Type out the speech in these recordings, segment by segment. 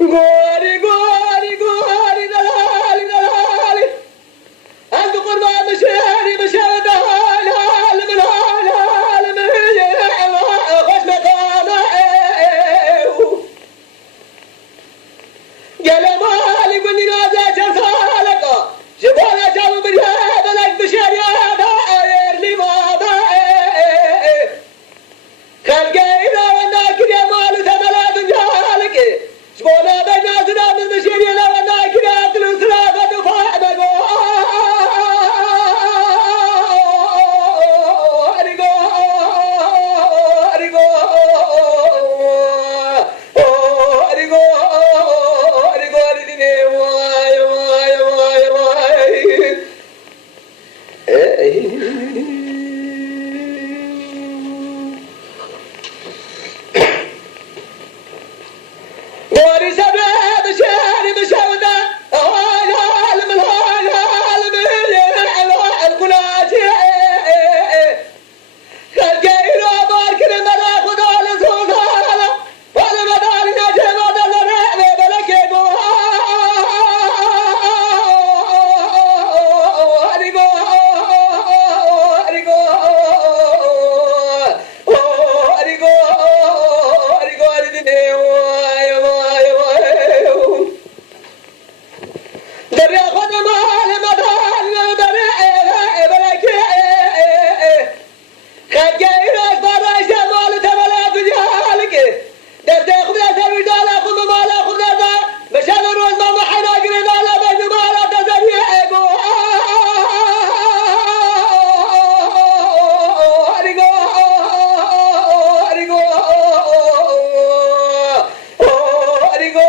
Gori, gori, gori, dalali, dalali. Ando kurban müşeri, müşeri dalali, dalali, dalali. Hoş mekana ev. Gelem ali günün azecen salaka. Jibala camı bir belek müşeri dair limada ev. Kalgeyi da vanda kire malı temele dünyaliki. Jibala da nazıda biz müşeri la vanda kire aklı sıra da dufa ego. Arigo, arigo, arigo, arigo, aridine vay vay vay vay. Gori sabah bişari bişavda alam alam alam kulati kalgeiro barkine mera khuda la zona wala madari na jema dalana ve balake go arigo arigo arigo arigo aridine vay vay vay derya khode mal madal derya balake kalgeiro baraj mal temele dünyaliki derde khuda sevi dala khum mala khuda da mashal roz ma mahna gire dala bad mala tazari ego arigo arigo arigo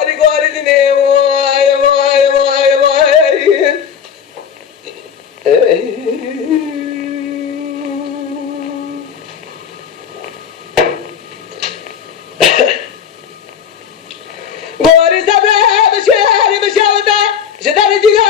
arigo aridine vay vay vay vay Gori sabah bişari bişavda jidar diga